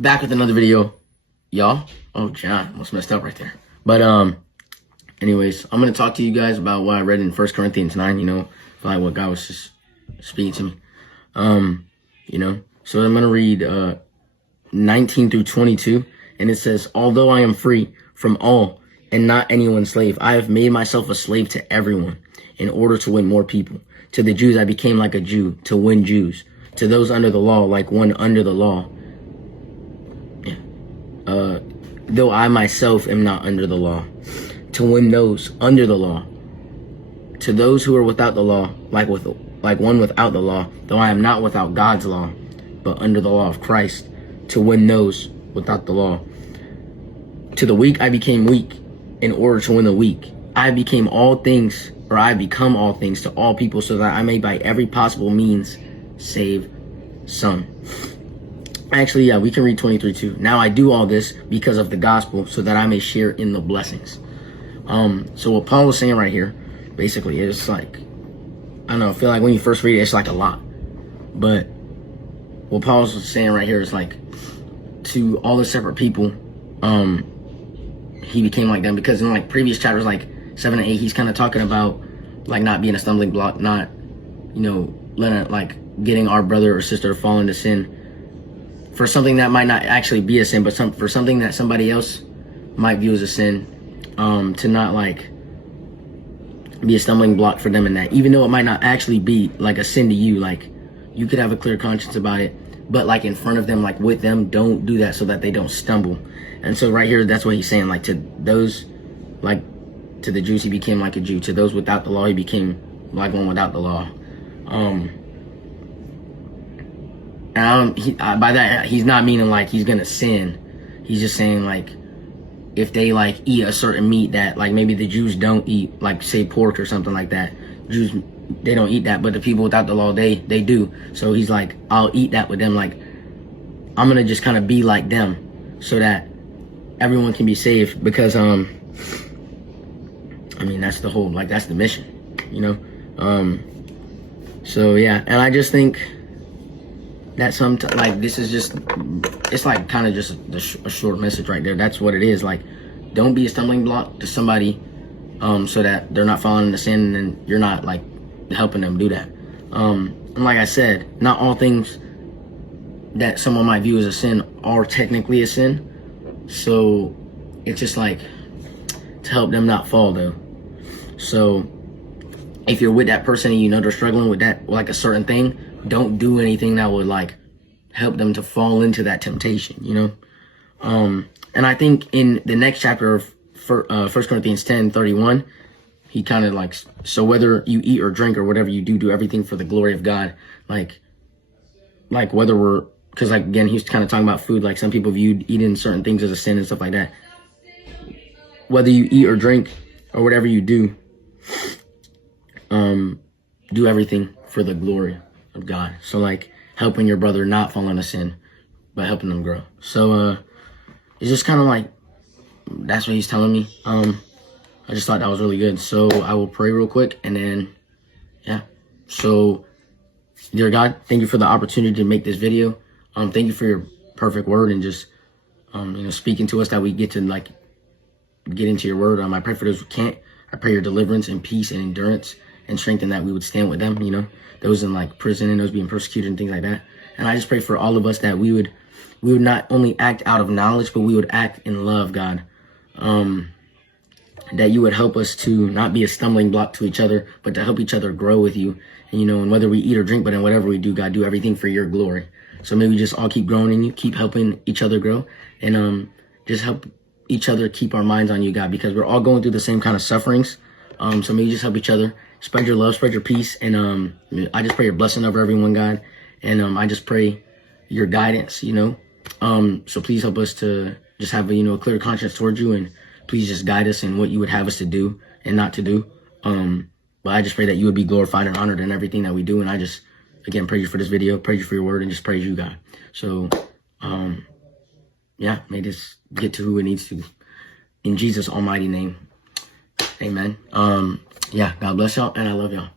Back with another video, y'all. Oh, John, almost messed up right there. But anyways, I'm gonna talk to you guys about what I read in 1 Corinthians 9. You know, like what God was just speaking to me. So I'm gonna read 19 through 22, and it says, "Although I am free from all and not anyone's slave, I have made myself a slave to everyone in order to win more people. To the Jews I became like a Jew to win Jews. To those under the law, like one under the law. Though I myself am not under the law, to win those under the law. To those who are without the law, like one without the law, though I am not without God's law, but under the law of Christ, to win those without the law. To the weak I became weak in order to win the weak. I become all things to all people, so that I may by every possible means save some." Actually, yeah, we can read 23 too. "Now I do all this because of the gospel, so that I may share in the blessings." So what Paul was saying right here, basically, it's like, I don't know, I feel like when you first read it, it's like a lot. But what Paul was saying right here is like, to all the separate people, he became like them, because in like previous chapters, like 7 and 8, he's kind of talking about like not being a stumbling block, not, getting our brother or sister to fall into sin for something that might not actually be a sin, but for something that somebody else might view as a sin, to not like be a stumbling block for them in that, even though it might not actually be like a sin to you. Like, you could have a clear conscience about it, but like in front of them, like with them, don't do that so that they don't stumble. And so right here, that's what he's saying, like to those, like to the Jews he became like a Jew, to those without the law he became like one without the law. By that, he's not meaning like he's gonna sin. He's just saying like, if they like eat a certain meat that like maybe the Jews don't eat, like say pork or something like that. Jews, they don't eat that, but the people without the law, they do. So he's like, I'll eat that with them. Like, I'm gonna just kind of be like them, so that everyone can be saved. Because that's the whole, like, that's the mission, So yeah, and I just think that sometimes, like, this is just, it's like kind of just a short message right there. That's what it is. Like, don't be a stumbling block to somebody, so that they're not falling into sin, and then you're not like helping them do that. And like I said, not all things that someone might view as a sin are technically a sin. So it's just like to help them not fall though. So if you're with that person and you know they're struggling with that, like a certain thing, don't do anything that would like help them to fall into that temptation, And I think in the next chapter of 1 Corinthians 10:31, he kind of like, so whether you eat or drink or whatever you do, do everything for the glory of God. Like whether we're, because like again, he's kind of talking about food. Like some people view eating certain things as a sin and stuff like that. Whether you eat or drink or whatever you do, do everything for the glory of God. So like helping your brother not fall into sin, but helping them grow. So it's just kind of like, that's what he's telling me. I just thought that was really good. So I will pray real quick, and then yeah. So dear God, thank you for the opportunity to make this video. Thank you for your perfect word, and just speaking to us, that we get to like get into your word. I pray for those who can't. I pray your deliverance and peace and endurance and strength, and that we would stand with them, those in like prison and those being persecuted and things like that. And I just pray for all of us that we would not only act out of knowledge, but we would act in love, God. That you would help us to not be a stumbling block to each other, but to help each other grow with you. And, and whether we eat or drink, but in whatever we do, God, do everything for your glory. So may we just all keep growing in you, keep helping each other grow, and just help each other keep our minds on you, God, because we're all going through the same kind of sufferings. So may you just help each other, spread your love, spread your peace. And I just pray your blessing over everyone, God. And I just pray your guidance, so please help us to just have a clear conscience towards you, and please just guide us in what you would have us to do and not to do. But I just pray that you would be glorified and honored in everything that we do. And I just, again, praise you for this video, praise you for your word, and just praise you, God. So, yeah, may this get to who it needs to. In Jesus' almighty name, amen. Yeah, God bless y'all, and I love y'all.